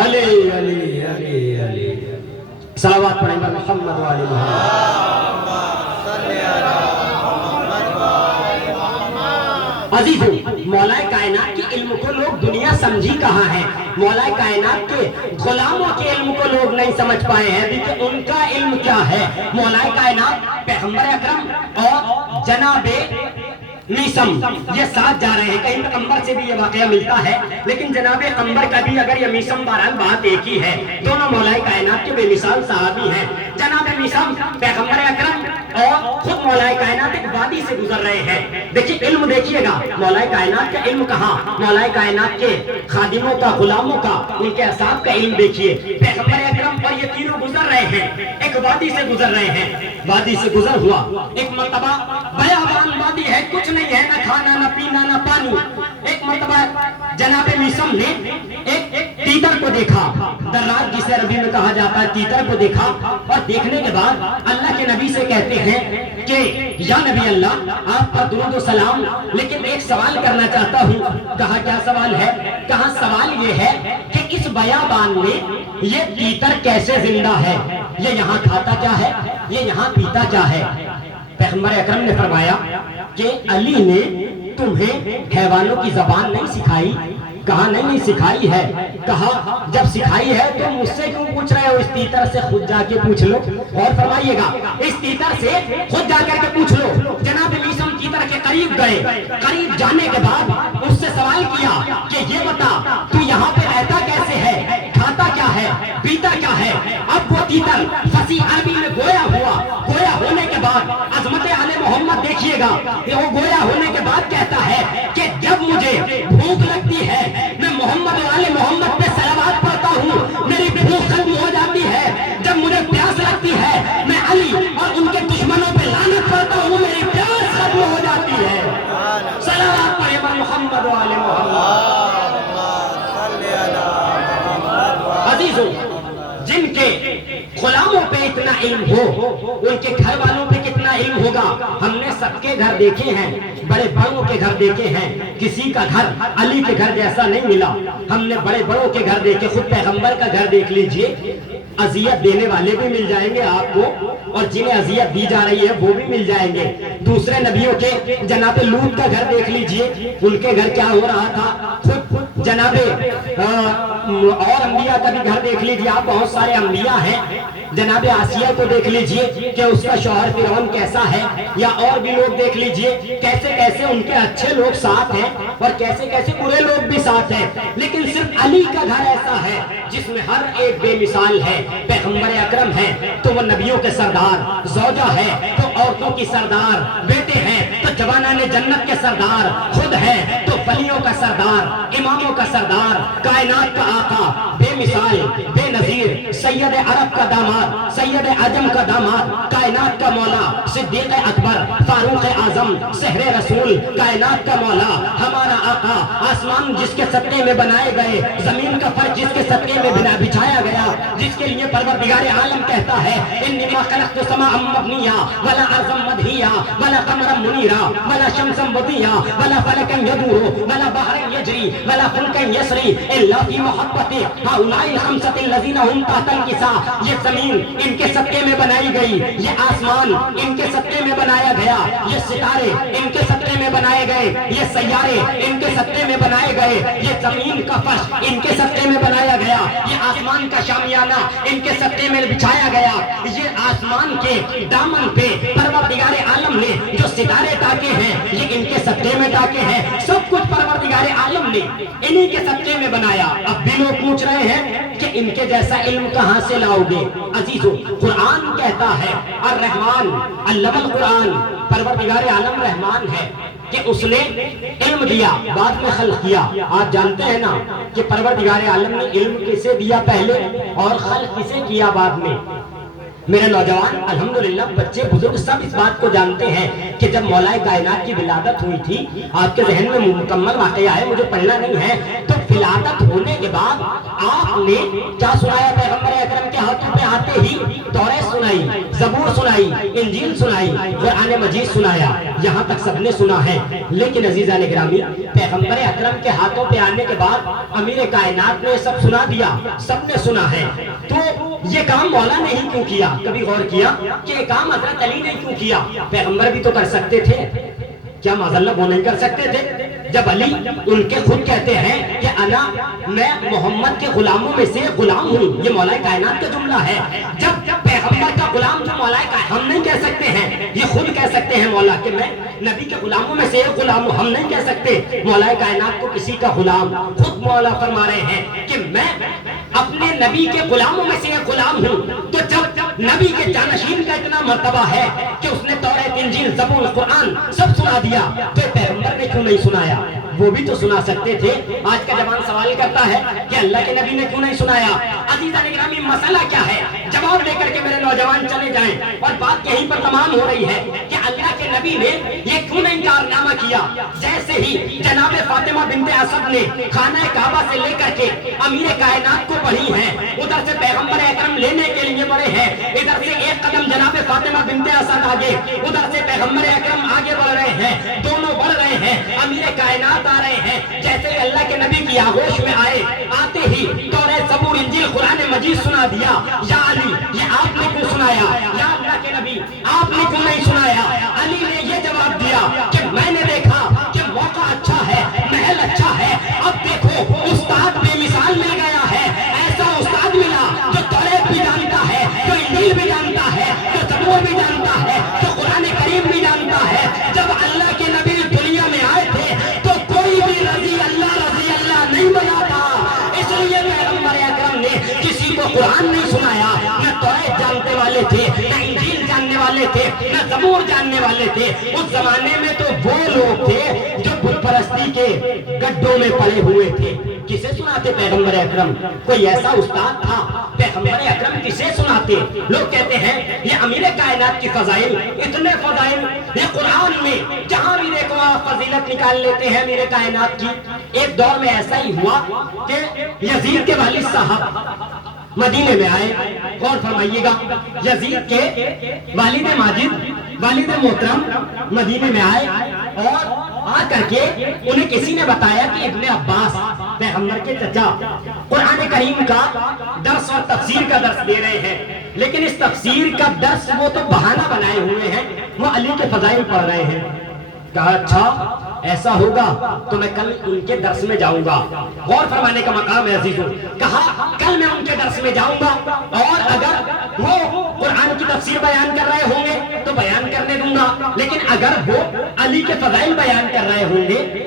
علی علی علی علی، صلوات پڑھے پر محمد والے محمد۔ عزیزوں، مولا کائنات کے علم کو لوگ دنیا سمجھی کہاں ہے؟ مولا کائنات کے غلاموں کے علم کو لوگ نہیں سمجھ پائے ہیں ابھی کہ ان کا علم کیا ہے۔ مولا کائنات پیغمبر اکرم اور جناب میسم یہ ساتھ جا رہے ہیں، کہیں پیغمبر سے بھی یہ واقعہ ملتا ہے لیکن جناب پیغمبر کا بھی اگر یہ میسم بہرحال بات ایک ہی ہے، دونوں مولا کائنات کے بے مثال صحابی ہیں۔ جناب میسم پیغمبر اکرم اور خود مولا کائنات ایک وادی سے گزر رہے ہیں۔ دیکھیے علم دیکھیے گا، مولا کائنات کا علم کہاں؟ مولا کائنات کے خادموں کا، غلاموں کا، ان کے اصحاب کا علم دیکھیے۔ پیغمبر اکرم اور یہ تینوں گزر رہے ہیں، ایک وادی سے گزر رہے ہیں، وادی سے گزر ہوا ایک مرتبہ بیابان وادی ہے، کچھ نہیں ہے، نہ کھانا نہ پینا نہ پانی۔ ایک مرتبہ جناب میسم نے ایک تیتر کو دیکھا، دراج جسے عربی میں کہا جاتا ہے، تیتر کو دیکھا اور دیکھنے کے بعد اللہ کے نبی سے کہتے ہیں کہ یا نبی اللہ آپ پر درود و سلام، لیکن ایک سوال کرنا چاہتا ہوں۔ کہا کیا سوال ہے؟ کہا سوال یہ ہے کہ اس بیابان میں یہ تیتر کیسے زندہ ہے؟ یہ یہاں کھاتا کیا ہے؟ یہ یہاں پیتا کیا ہے؟ پیغمبر اکرم نے فرمایا کہ علی نے تمہیں حیوانوں کی زبان نہیں سکھائی؟ کہا نہیں سکھائی ہے۔ کہا جب سکھائی ہے تو مجھ سے کیوں پوچھ رہے ہو؟ اس تیتر سے خود جا کے پوچھ لو۔ اور فرمائیے گا اس تیتر سے خود جا کر کے پوچھ لو۔ جناب میسم تیتر کے قریب گئے، قریب جانے کے بعد اس سے سوال کیا کہ یہ بتا تو یہاں پہ رہتا کیسے ہے، کھاتا کیا ہے، پیتا کیا ہے؟ اب وہ تیتر فصیح عربی میں گویا ہوا، گویا ہونے کے بعد عظمت آل محمد دیکھیے گا کہ وہ گویا ہونے کے بعد کہتا ہے کہ جب مجھے بھوک لگتی ہے میں محمد والے محمد پہ صلوات پڑھتا ہوں، میری بھوک ختم ہو جاتی ہے۔ جب مجھے پیاس لگتی ہے میں علی اور ان کے دشمنوں پہ لعنت پڑھتا ہوں، میری پیاس ختم ہو جاتی ہے۔ صلوات پڑھے پر محمد والے محمد۔ عزیزوں، جن کے غلاموں پہ اتنا علم ہو ان کے گھر والوں پہ کتنا علم ہوگا؟ ہم نے سب کے گھر دیکھے ہیں، بڑے بڑوں کے گھر دیکھے ہیں، کسی کا گھر علی کے گھر جیسا نہیں ملا۔ ہم نے بڑے بڑوں کے گھر دیکھے، خود پیغمبر کا گھر دیکھ لیجئے، اذیت دینے والے بھی مل جائیں گے آپ کو اور جنہیں اذیت دی جا رہی ہے وہ بھی مل جائیں گے۔ دوسرے نبیوں کے جناب لوط کا گھر دیکھ لیجئے، ان کے گھر کیا ہو رہا تھا۔ خود جناب اور انبیاء کا بھی گھر دیکھ لیجئے آپ، بہت سارے انبیاء ہیں۔ جناب آسیہ کو دیکھ لیجئے کہ اس کا شوہر فرعون کیسا ہے، یا اور بھی لوگ دیکھ لیجئے کیسے کیسے ان کے اچھے لوگ ساتھ ہیں اور کیسے کیسے برے لوگ بھی ساتھ ہیں، لیکن صرف علی کا گھر ایسا ہے جس میں ہر ایک بے مثال ہے۔ پیغمبر اکرم ہے تو وہ نبیوں کے سردار، زوجہ ہے تو عورتوں کی سردار، بیٹے ہیں تو جوانان جنت کے سردار، خود ہے تو ولیوں کا سردار، اماموں کا سردار، کائنات کا آقا، بے مثال، بے نظیر، سید عرب کا داماد، سید عجم کا داماد، کائنات کائنات کا مولا صدیق اکبر فاروق اعظم سحر رسول کائنات کا مولا ہمارا آقا آسمان جس کے صدقے میں بنائے گئے زمین کا فرش جس کے صدقے میں بچھایا گیا جس کے لیے پروردگار عالم کہتا ہے انما خلقت السماء مبنیا ولا ارضا مدحیا ولا قمرا منیرا ولا شمسا مضیا ولا فلكا يدور ولا بحرا يجري ولا فلكا يسري الا في محبت هؤلاء الخمسة الذين هم تحت الكساء یہ زمین ان کے صدقے میں بنائی گئی یہ آسمان ان کے صدقے میں بنایا گیا یہ ستارے ان کے صدقے میں بنائے گئے یہ سیارے ان کے صدقے میں بنائے گئے یہ زمین کا فرش ان کے صدقے میں بنایا گیا یہ آسمان کا شامیانہ ان کے صدقے میں بچھایا گیا یہ آسمان کے دامن پہ پروردگار عالم نے جو ستارے ٹاکے ہیں یہ ان کے صدقے میں ٹاکے ہیں سب کچھ پروردگار عالم نے انہی کے صدقے میں بنایا اب بھی لوگ پوچھ رہے ہیں کہ ان کے جیسا علم کہاں سے لاؤ گے عزیزو قرآن کہتا ہے الرحمن علم القرآن پروردگار عالم رحمان ہے کہ اس نے علم دیا بعد میں خلق کیا آپ جانتے ہیں نا کہ پروردگار عالم نے علم کسے دیا پہلے اور خلق کسے کیا بعد میں میرے نوجوان الحمدللہ بچے بزرگ سب اس بات کو جانتے ہیں کہ جب مولا کائنات کی ولادت ہوئی تھی آپ کے ذہن میں مکمل واقعہ ہے مجھے پڑھنا نہیں ہے تو ولادت ہونے کے بعد آپ نے کیا سنایا پیغمبر اکرم کے ہاتھوں پہ آتے ہی توریت سنائی زبور سنائی انجیل سنائی قرآن مجید سنایا یہاں تک سب نے سنا ہے لیکن عزیزان گرامی پیغمبر اکرم کے ہاتھوں پہ آنے کے بعد امیر کائنات نے سب سنا دیا سب نے سنا ہے تو یہ کام مولا نے ہی کیوں کیا کبھی غور کیا کہ یہ کام حضرت علی نے کیوں کیا پیغمبر بھی تو کر سکتے تھے کیا معذاللہ وہ نہیں کر سکتے تھے جب علی ان کے خود کہتے ہیں کہ انا میں محمد کے غلاموں میں سے غلام ہوں یہ مولا کائنات کا جملہ ہے جب پیغمبر کا غلام جو مولا کائنات ہم نہیں کہہ سکتے ہیں یہ خود کہہ سکتے ہیں مولا کہ میں نبی کے غلاموں میں سے ایک غلام ہوں ہم نہیں کہہ سکتے مولا کائنات کو کسی کا غلام خود مولا فرما رہے ہیں کہ میں اپنے نبی کے غلاموں میں سے ایک غلام ہوں تو جب نبی کے جانشین کا اتنا مرتبہ ہے کہ اس نے توریت انجیل زبور قرآن سب سنا دیا تو پیغمبر نے کیوں نہیں سنایا وہ بھی تو سنا سکتے تھے آج کا جوان سوال کرتا ہے کہ اللہ کے نبی نے کیوں نہیں سنایا عزیزان گرامی مسئلہ کیا ہے جواب لے کر کے میرے نوجوان چلے جائیں اور بات یہیں پر تمام ہو رہی ہے کہ اللہ کے نبی نے یہ کیوں نہیں کارنامہ کیا جیسے ہی جناب فاطمہ بنت اسد نے خانہ کعبہ سے لے کر کے امیر کائنات کو پڑھی ہے ادھر سے پیغمبر اکرم لینے کے لیے بڑھے ہیں ادھر سے ایک قدم جناب فاطمہ بنت اسد آگے ادھر سے پیغمبر اکرم آگے بڑھ رہے ہیں دونوں بڑھ رہے ہیں امیر کائنات آ رہے ہیں جیسے اللہ کے نبی کی آغوش میں آئے آتے ہی توریت زبور انجیل قرآن مجید سنا دیا یا علی یہ آپ نے کیوں سنایا یا اللہ کے نبی آپ نے کیوں نہیں سنایا علی نے یہ جواب دیا کہ میں نے دیکھا کہ موقع اچھا ہے محل اچھا ہے اب دیکھو استاد بے مثال مل گیا ہے ایسا استاد ملا جو توریت بھی جانتا ہے جو انجیل بھی جانتا ہے جو زبور بھی جانتا ہے جو قرآن کریم بھی جانتا ہے جب اللہ کے نبی دنیا میں آئے تھے تو کوئی بھی رضی اللہ نہیں بنا تھا اس لیے پیغمبر اکرم نے کسی کو قرآن نہیں سنایا نہ توریت جانتے والے تھے نہ انجیل جاننے والے تھے نہ زبور جاننے والے تھے اس زمانے میں تو وہ لوگ تھے جو بت پرستی کے گڈھوں میں پڑے ہوئے تھے کسے سناتے پیغمبر اکرم کوئی ایسا استاد تھا پیغمبر اکرم کسے سناتے لوگ کہتے ہیں یہ امیر کائنات کی فضائل اتنے فضائل یہ قرآن میں جہاں بھی دیکھو آپ فضیلت نکال لیتے ہیں امیر کائنات کی ایک دور میں ایسا ہی ہوا کہ یزید کے والد صاحب مدینے میں آئے غور فرمائیے گا یزید کے والد ماجد والد محترم مدینے میں آئے اور آ کر کے انہیں کسی نے بتایا کہ ابن عباس پیغمبر کے چچا قرآن کریم کا درس اور تفسیر کا درس دے رہے ہیں لیکن اس تفسیر کا درس وہ تو بہانہ بنائے ہوئے ہیں وہ علی کے فضائل پڑھ رہے ہیں کہا اچھا ایسا ہوگا تو میں کل ان کے درس میں جاؤں گا غور فرمانے کا مقام ہے عزیزوں کہا کل میں ان کے درس میں جاؤں گا اور اگر وہ قرآن کی تفسیر بیان کر رہے ہوں گے تو بیان کرنے دوں گا لیکن اگر وہ علی کے فضائل بیان کر رہے ہوں گے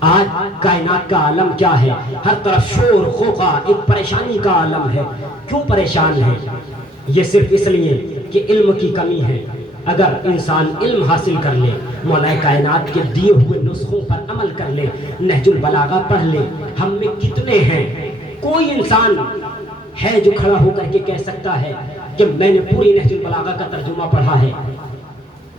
آج کائنات کا عالم کیا ہے؟ ہر طرف شور خوقہ، ایک پریشانی کا عالم ہے۔ کیوں پریشان ہے؟ یہ صرف اس لیے کہ علم کی کمی ہے۔ اگر انسان علم حاصل کر لے، مولا کائنات کے دیے ہوئے نسخوں پر عمل کر لے، نہج البلاغہ پڑھ لے، ہم میں کتنے ہیں؟ کوئی انسان ہے جو کھڑا ہو کر کے کہہ سکتا ہے کہ میں نے پوری نہج البلاغہ کا ترجمہ پڑھا ہے؟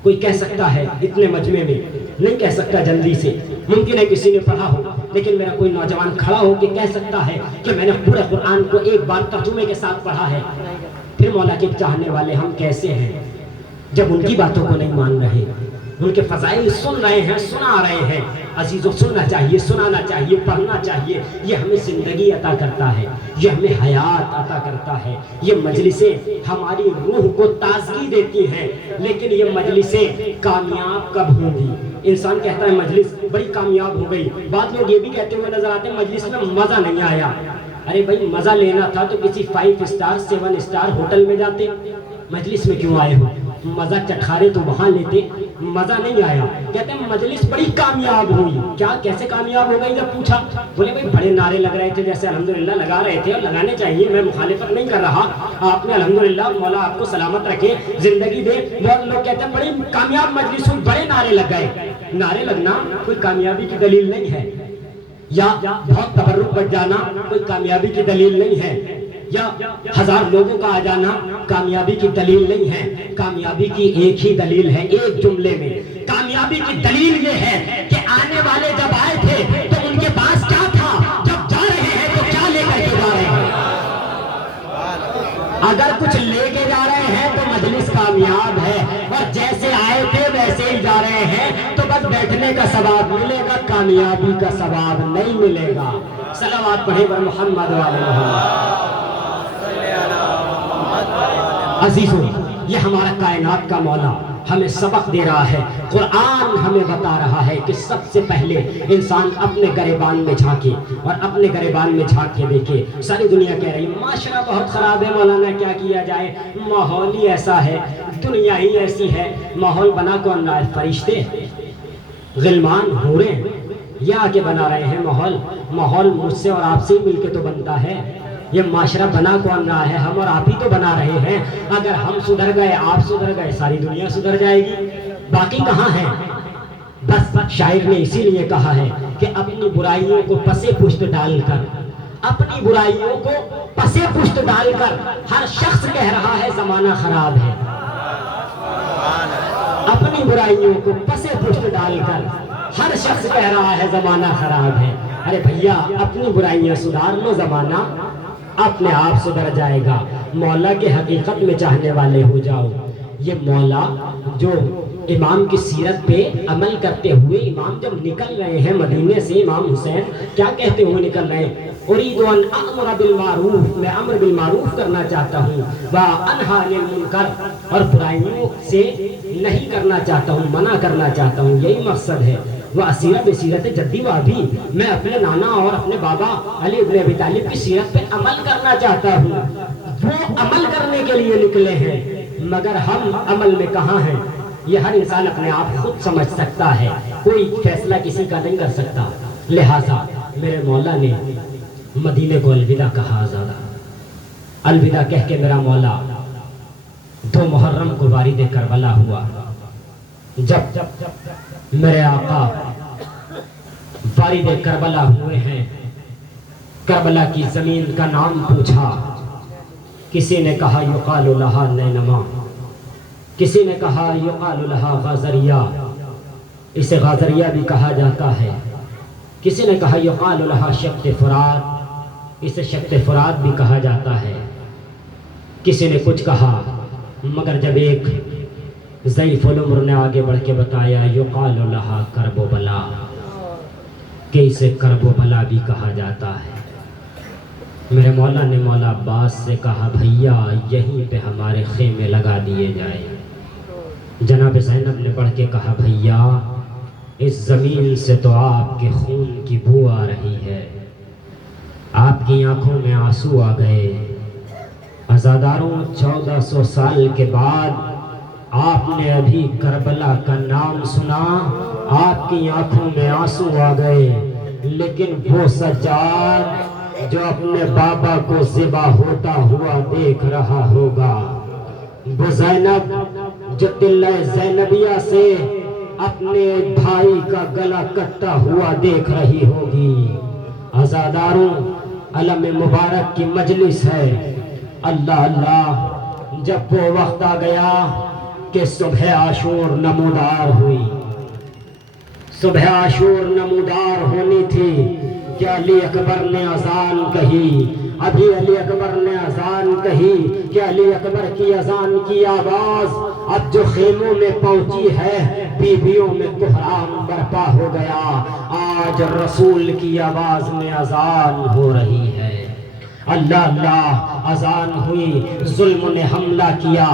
کوئی کہہ سکتا ہے اتنے مجمع میں؟ نہیں کہہ سکتا جلدی سے۔ ممکن ہے کسی نے پڑھا ہو، لیکن میرا کوئی نوجوان کھڑا ہو کے کہہ سکتا ہے کہ میں نے پورے قرآن کو ایک بار ترجمے کے ساتھ پڑھا ہے؟ پھر مولا کے چاہنے والے ہم کیسے ہیں جب ان کی باتوں کو نہیں مان رہے، ان کے فضائل سن رہے ہیں، سنا رہے ہیں؟ عزیزوں، سننا چاہیے، سنانا چاہیے، پڑھنا چاہیے۔ یہ ہمیں زندگی عطا کرتا ہے، یہ ہمیں حیات عطا کرتا ہے۔ یہ مجلسیں ہماری روح کو تازگی دیتی ہیں، لیکن یہ مجلسیں کامیاب کب ہوں گی؟ انسان کہتا ہے مجلس بڑی کامیاب ہو گئی، بعض لوگ یہ بھی کہتے ہوئے نظر آتے ہیں مجلس میں مزہ نہیں آیا۔ ارے بھائی، مزہ لینا تھا تو کسی 5 اسٹار 7 اسٹار ہوٹل میں جاتے، مجلس میں کیوں آئے ہو؟ مزہ چٹخارے تو وہاں لیتے، مزہ نہیں آیا۔ کہتے ہیں مجلس بڑی کامیاب ہوئی۔ کیا کیسے کامیاب ہو گئی؟ جب پوچھا، بولے بھائی بڑے نعرے لگ رہے تھے، جیسے الحمدللہ لگا رہے تھے، اور لگانے چاہیے، میں مخالفت نہیں کر رہا، آپ نے الحمدللہ، مولا آپ کو سلامت رکھے، زندگی دے۔ بہت لوگ کہتے ہیں بڑی کامیاب مجلس ہوئی، بڑے نعرے لگ گئے۔ نعرے لگنا کوئی کامیابی کی دلیل نہیں ہے، یا بہت تبرک بچ جانا کوئی کامیابی کی دلیل نہیں ہے، یا 1000 لوگوں کا آ جانا کامیابی کی دلیل نہیں ہے۔ کامیابی کی ایک ہی دلیل ہے، ایک جملے میں کامیابی کی دلیل یہ ہے کہ آنے والے جب آئے تھے تو ان کے پاس کیا تھا، جب جا رہے ہیں تو کیا لے کر کے جا رہے ہیں۔ اگر کچھ لے کے جا رہے ہیں تو مجلس کامیاب ہے، اور جیسے آئے تھے ویسے ہی جا رہے ہیں تو بس بیٹھنے کا ثواب ملے گا، کامیابی کا ثواب نہیں ملے گا۔ صلوات پڑھیں بر محمد والے محمد۔ عزیزوں، یہ ہمارا کائنات کا مولا ہمیں سبق دے رہا ہے۔ قرآن ہمیں بتا رہا ہے کہ سب سے پہلے انسان اپنے گریبان میں جھانکے، اور اپنے گریبان میں جھانک کے دیکھے۔ ساری دنیا کہہ رہی ہے معاشرہ بہت خراب ہے، مولانا کیا کیا جائے، ماحول ہی ایسا ہے، دنیا ہی ایسی ہے۔ ماحول بنا کون رہا ہے؟ فرشتے، غلمان، حوریں، یہ آ کے بنا رہے ہیں ماحول۔ ماحول مجھ سے اور آپ سے ہی مل کے تو بنتا ہے۔ یہ معاشرہ بنا کون رہا ہے؟ ہم اور آپ ہی تو بنا رہے ہیں۔ اگر ہم سدھر گئے، آپ سدھر گئے، ساری دنیا سدھر جائے گی۔ باقی کہاں ہیں؟ بس شاعر نے اسی لیے کہا ہے کہ اپنی برائیوں کو پسے پشت ڈال کر، اپنی برائیوں کو پسے پشت ڈال کر ہر شخص کہہ رہا ہے زمانہ خراب ہے۔ اپنی برائیوں کو پسے پشت ڈال کر ہر شخص کہہ رہا ہے زمانہ خراب ہے۔ ارے بھیا، اپنی برائیاں سدھار لو، زمانہ اپنے آپ سدھر جائے گا۔ مولا کے حقیقت میں چاہنے والے ہو جاؤ۔ یہ مولا جو امام کی سیرت پہ عمل کرتے ہوئے، امام جب نکل رہے ہیں مدینے سے، امام حسین کیا کہتے ہوئے نکل رہے ہیں؟ اريد ان امر بالمعروف، میں امر بالمعروف کرنا چاہتا ہوں، وانہی عن المنکر، اور برائیوں سے نہیں کرنا چاہتا ہوں، منع کرنا چاہتا ہوں، یہی مقصد ہے۔ وہ سیرت سیرت جدی و ابی، میں اپنے نانا اور اپنے بابا علی ابن ابی طالب کی سیرت پہ عمل کرنا چاہتا ہوں۔ وہ عمل کرنے کے لیے نکلے ہیں، مگر ہم عمل میں کہاں ہیں؟ یہ ہر انسان اپنے آپ خود سمجھ سکتا ہے، کوئی فیصلہ کسی کا نہیں کر سکتا۔ لہٰذا میرے مولا نے مدینے کو الوداع کہا۔ آزادہ الوداع کہہ کے میرا مولا 2 محرم کو وارد کربلا ہوا۔ جب میرے آقا وارد کربلا ہوئے ہیں، کربلا کی زمین کا نام پوچھا۔ کسی نے کہا یقال لہا نینما، کسی نے کہا یقال لہا غازریہ، اسے غازریہ بھی کہا جاتا ہے۔ کسی نے کہا یقال لہا شق فرات، اسے شق فرات بھی کہا جاتا ہے۔ کسی نے کچھ کہا، مگر جب ایک ضعیف العمر نے آگے بڑھ کے بتایا یقال لہا کرب و بلا، کہ اسے کرب و بلا بھی کہا جاتا ہے۔ میرے مولا نے مولا عباس سے کہا بھیا یہیں پہ ہمارے خیمے لگا دیے جائیں۔ جناب زینب نے بڑھ کے کہا بھیا اس زمین سے تو آپ کے خون کی بو آ رہی ہے، آپ کی آنکھوں میں آنسو آ گئے۔ عزاداروں 1400 سال کے بعد آپ نے ابھی کربلا کا نام سنا، آپ کی آنکھوں میں آنسو آ گئے۔ لیکن وہ سجاد جو اپنے بابا کو ذبح ہوتا ہوا دیکھ رہا ہوگا، وہ زینب جو تلہ زینبیہ سے اپنے بھائی کا گلا کٹتا ہوا دیکھ رہی ہوگی۔ عزاداروں، علم مبارک کی مجلس ہے۔ اللہ اللہ، جب وہ وقت آ گیا کہ صبح عاشور نمودار ہوئی، صبح عاشور نمودار ہونی تھی کہ علی اکبر نے اذان کہی۔ ابھی علی اکبر نے اذان کہی کہ علی اکبر کی اذان کی آواز اب جو خیموں میں پہنچی ہے، بیویوں میں کہرام برپا ہو گیا۔ آج رسول کی آواز میں اذان ہو رہی ہے۔ اللہ اللہ، اذان ہوئی، ظلم نے حملہ کیا،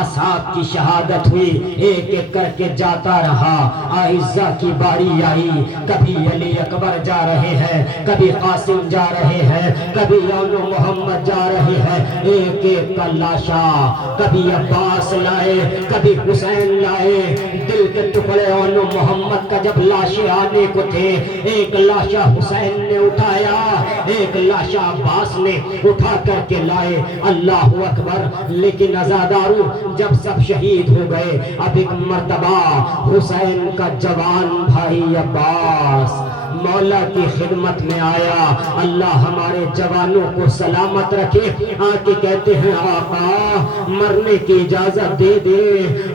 اصحاب کی شہادت ہوئی، ایک ایک کر کے جاتا رہا۔ اعزہ کی باری آئی، کبھی علی اکبر جا رہے ہیں، کبھی قاسم جا رہے ہیں، کبھی یون محمد جا رہے ہیں، ایک ایک کا لاشا، کبھی عباس لائے، کبھی حسین لائے۔ دل کے ٹکڑے یون محمد کا جب لاشیں آنے کو تھے، ایک لاشا حسین نے اٹھایا، ایک لاشا عباس نے اٹھا کر کے لائے۔ اللہ اکبر۔ لیکن عزاداروں، جب سب شہید ہو گئے، اب ایک مرتبہ حسین کا جوان بھائی عباس مولا کی خدمت میں آیا۔ اللہ ہمارے جوانوں کو سلامت رکھے۔ آ کے کہتے ہیں آقا مرنے کی اجازت دے دے۔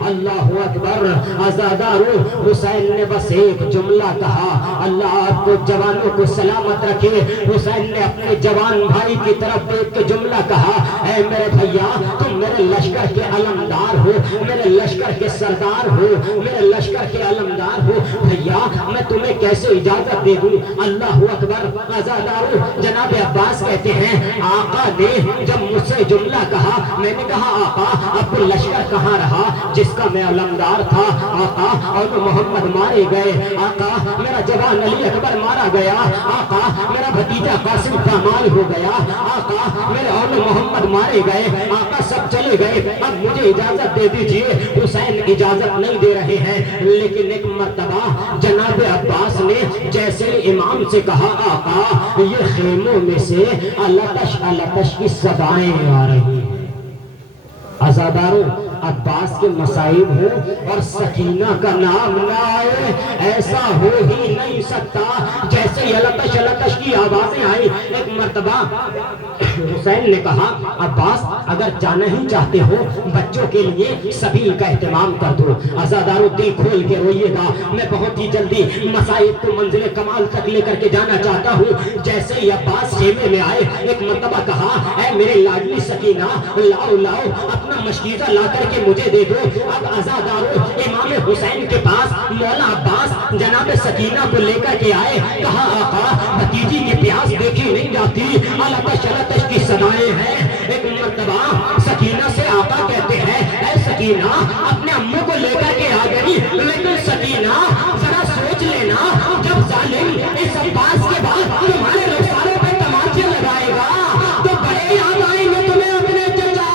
اللہ اکبر۔ عزاداروں، حسین نے بس ایک جملہ کہا، اللہ آپ کو جوانوں کو سلامت رکھے۔ حسین نے اپنے جوان بھائی کی طرف دیکھ کے جملہ کہا، اے میرے بھیا، تم میرے لشکر کے علمدار ہو، میرے لشکر کے سردار ہو، میرے لشکر کے علمدار ہو، بھیا میں تمہیں کیسے اجازت دے دوں؟ اللہ اکبر۔ عزاداروں، جناب عباس کہتے ہیں آقا نے جب مجھ سے جملہ کہا، میں نے کہا آقا اب وہ لشکر کہاں رہا جس کا میں علمدار تھا؟ آقا اور محمد مارے گئے، آقا میرا جوان علی اکبر مارا گیا، آقا میرا بھتیجا قاسم پامال ہو گیا، آقا میرے اور محمد مارے گئے، آقا سب چلے گئے، اب مجھے اجازت دے دیجئے۔ حسین اجازت نہیں دے رہے ہیں، لیکن ایک مرتبہ جناب عباس نے جیسے امام سے کہا، آقا یہ خیموں میں سے التش التش کی صدائیں آ رہی ہیں۔ عزاداروں، عباس کے مصائب ہوں اور سکینہ کا نام نہ آئے، ایسا ہو ہی نہیں سکتا۔ جیسے ہی التش التش کی آوازیں آئی، ایک مرتبہ حسین نے کہا، عباس اگر جانا ہی چاہتے ہو بچوں کے لیے سبیل کا اہتمام کر دو۔ عزاداروں دل کھول کے روئیے گا، میں بہت ہی جلدی مصائب کو منزل کمال تک لے کر کے جانا چاہتا ہوں۔ جیسے ہی عباس خیمے میں آئے، ایک مرتبہ کہا، اے میرے لاڈلی سکینہ، لاؤ لاؤ اپنا مشکیزہ لا کر کے مجھے دے دو۔ اب عزاداروں، امام حسین کے پاس مولا عباس جناب سکینہ کو لے کر کے آئے، کہا آقا بھتیجی کی پیاس دیکھی نہیں جاتی، التش التش کی صدائیں ہیں۔ ایک مرتبہ سکینہ سے آقا کہتے ہیں، اے سکینہ اپنے اموں کو لے کر کے آ گئی، لیکن سکینہ ذرا سوچ لینا، جب ظالم اس عباس کے بعد تمہارے رخساروں پہ تماچے لگائے گا تو بڑے یاد آئیں گے تمہیں اپنے چچا۔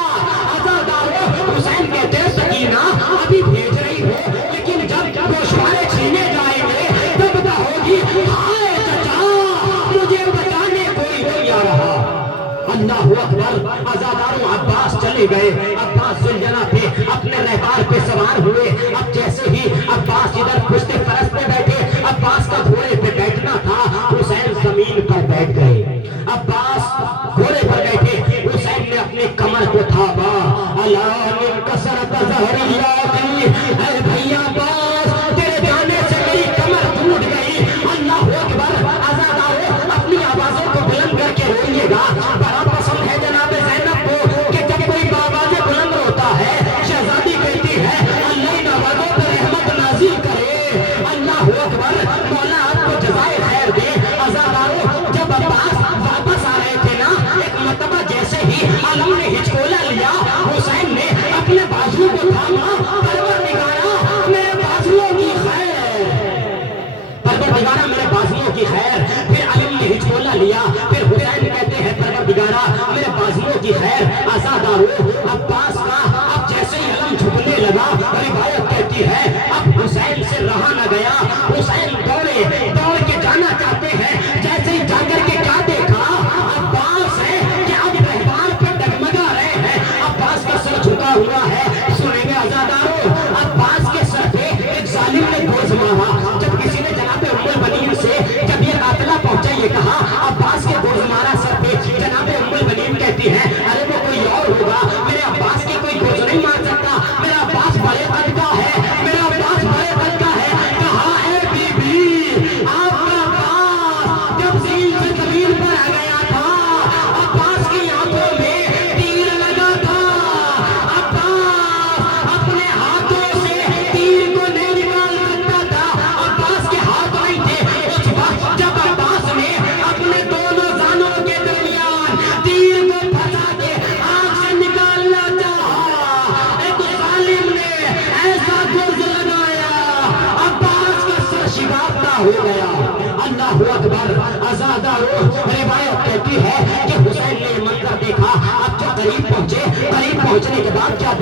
عزاداروں، حسین کہتے ہیں سکینہ ابھی بھیج رہی ہو، لیکن جب گوشوارے چھینے جائیں گے تب کہوگی، ہائے چچا مجھے بچانے کوئی نہیں آ رہا۔ اللہ اکبر۔ عزاداروں، عباس چلے گئے، عباس ذوالجناح پہ اپنے رہبار پہ سوار ہوئے۔ اب جیسے ہی عباس ادھر پشت فرس پہ بیٹھے، عباس کا گھوڑے پہ بیٹھنا تھا، حسین زمین پر بیٹھ گئے۔ عباس گھوڑے پر بیٹھے، حسین نے اپنی کمر کو تھاما، اللہ من کسرت ظہر اللہ کی، اے بھیا عباس تیرے جانے سے میری کمر ٹوٹ گئی۔ اللہ اکبر۔ عزاداروں، اپنی آوازوں کو بلند کر کے روئیے گا۔ بڑا پسند ہے جناب زینب کو کہ جب کوئی آوازیں بلند ہوتا ہے، شہزادی کہتی ہے اللہ ان آوازوں پر رحمت نازل کرے۔ اللہ اکبر۔ مولا آپ کو جزائے خیر دے۔ عزاداروں، جب عباس واپس آ رہے تھے نا، ایک مرتبہ جیسے ہی علم نے ہچکولا لیا، حسین نے اپنے بازو کو تھاما، پروردگارا میرے بازوؤں کی خیر، پروردگارا میرے بازوؤں کی خیر۔ پھر علم نے ہچکولا لیا، پھر حسین کہتے ہیں پروردگارا میرے بازوؤں کی خیر۔ عزاداروں، عباس کا اب جیسے ہی علم جھکنے لگا، روایت کہتی ہے اب حسین سے رہا نہ گیا، حسین دوڑے دوڑ کے جانا چاہتے ہیں،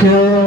ہے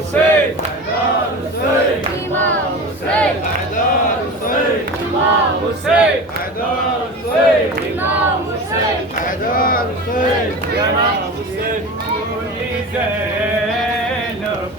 Hussein, Imam Hussein, Imam Hussein, Imam Hussein, Imam Hussein, Zainab